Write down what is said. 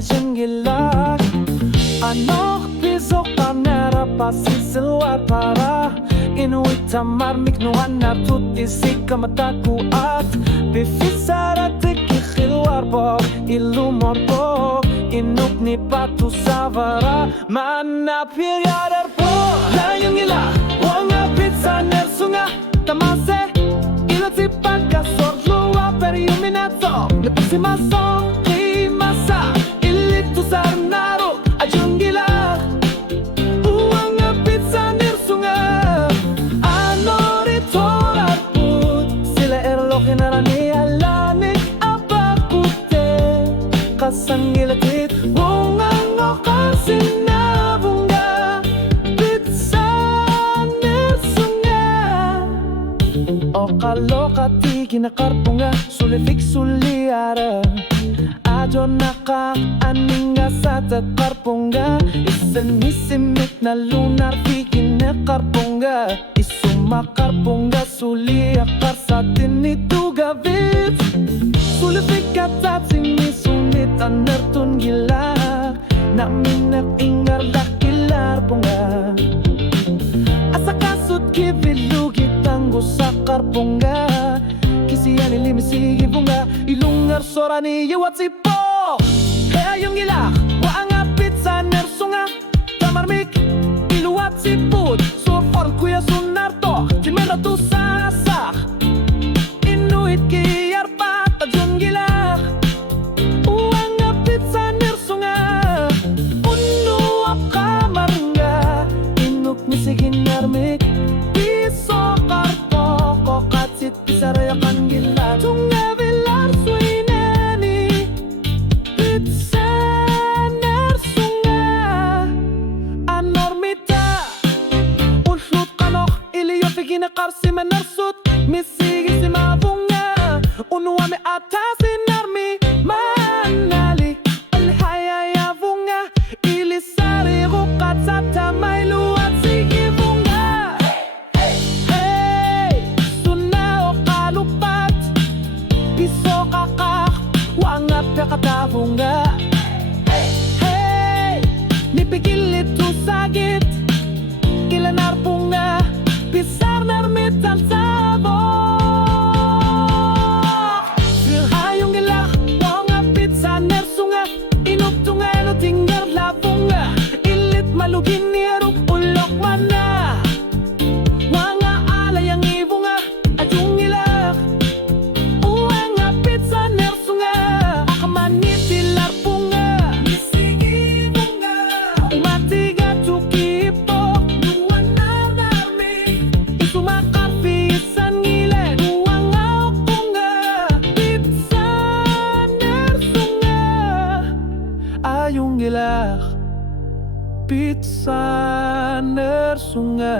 gilak. Anok pisok panera pasisiluar para Inuit tamar miknuan natut isik kamatakuat Bifisara tikikilwar bog ilumor bog Inuk ni patu savara manapir yadar po Layung ila wonga pizza nersunga tamase Iloti pagkasor luwa periuminato Nepasimasong kimasa ilitu sarnaro ajung gila Uwanga pizza nersunga Anoritor put Sila erlokin arani alanik apakute Kasangilatit wongang okasin na bunga Pizza nersunga Okaloka tigi na karpunga Sulifik suliara Ajo naka aninga sa karpunga Isanisimik na lunar tigi na karpunga Isuma karpunga suliakar sa tinituga vit Sulifik katat sinisunit anertun gilak Naminak ingar dakilar punga Asa kasut kibilugi tanggo sa karpunga Kisiyan ilimisigi bunga Ilungar sorani yawat sipo Kayong ilak Waanga pizza nersunga Tamarmik Iluwat siput Surforn kuya sunarto Jimena tu sasak Inuit kiyar pat Ajun gilak Waanga pizza nersunga Unu akamarga Inuk misigin narmik Piso karto Kokatsit pisarayakan gila Tunga vilar suinani Pizza nersunga Anormita Ulhut kanok Iliyofigina karsi menersut Misigi si mabunga Unuame atasi narmi Manali Alhaya ya bunga Ilisari rukat Sata mailuat sige bunga Hey Sunao kalupat Piso kakak Wangap kakatavunga Hey Nipigil itu sagit Kilanar punga Pisar narmit al sabo Hayong gilak Wangap pizza nersunga Inup tunga elo tinggar la bunga Ilit malugin nieruk ulok mana Wanga alay ang ibunga Ajung ilak Wanga pizza nersunga Akamanitilar bunga Misigi bunga Umatiga tukipo Nuwan narmi Isumakar pisan ngile Wanga bunga Pizza nersunga Ayong ilak Pizza nersunga